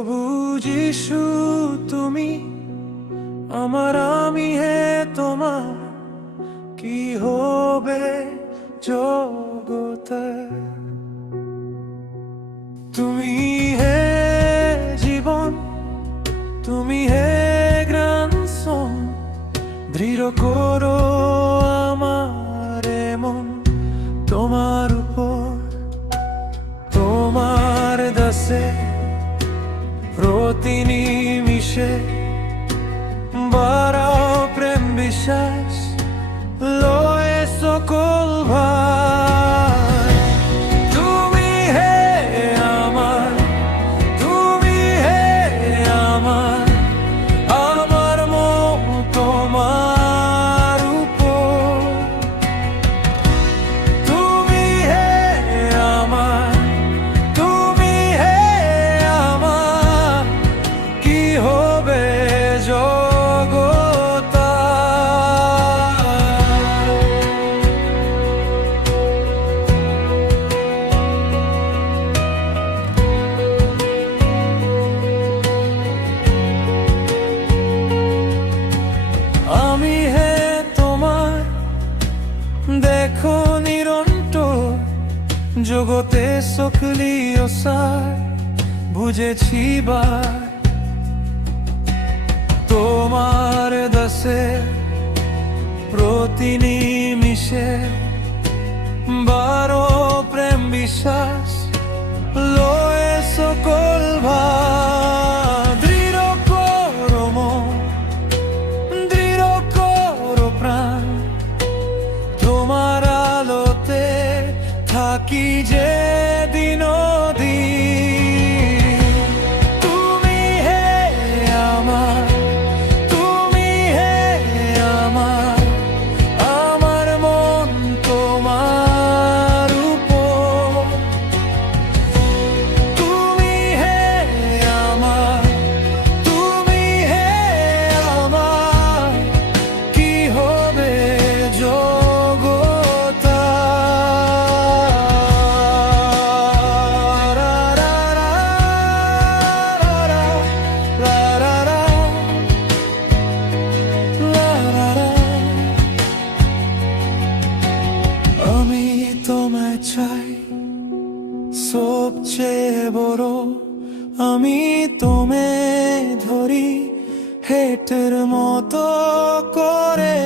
প্রভু যিশু তুমি আমার, আমি হে তোমার, কি হবে জগতে। তুমি হে জীবন, তুমি হে গ্রাণসন, দৃঢ় করো আমার মন তোমার উপর। তোমার দাসে প্রতি নিমিষে বাড়াও প্রেম বিশ্বাস, লয়ে সকল ভার। তুমি হে আমার, তুমি হে আমার, আমার মন তোমার উপর। তুমি হে আমার, তুমি হে আমার, কি হবে জগতা। আমি হে তোমার, দেখো নিরন্তর জগতে সকলি অসার বুঝেছি বার। তোমার দাসে প্রতি নিমিষে বারো প্রেম বিশ্বাস, লয়ে সকল ভার। দৃঢ় করো মন, দৃঢ় করো প্রাণ, তোমার আলোতে থাকি যে দিন দিন। তুমি হে আমার, তুমি হে আমার, আমার মন তোমার উপর। তুমি হে আমার, তুমি হে আমার, কি হবে জগতা। আমি তোমায় চাই সবচেয়ে বড়, আমি তোমায় ধরি হেটের মতো করে।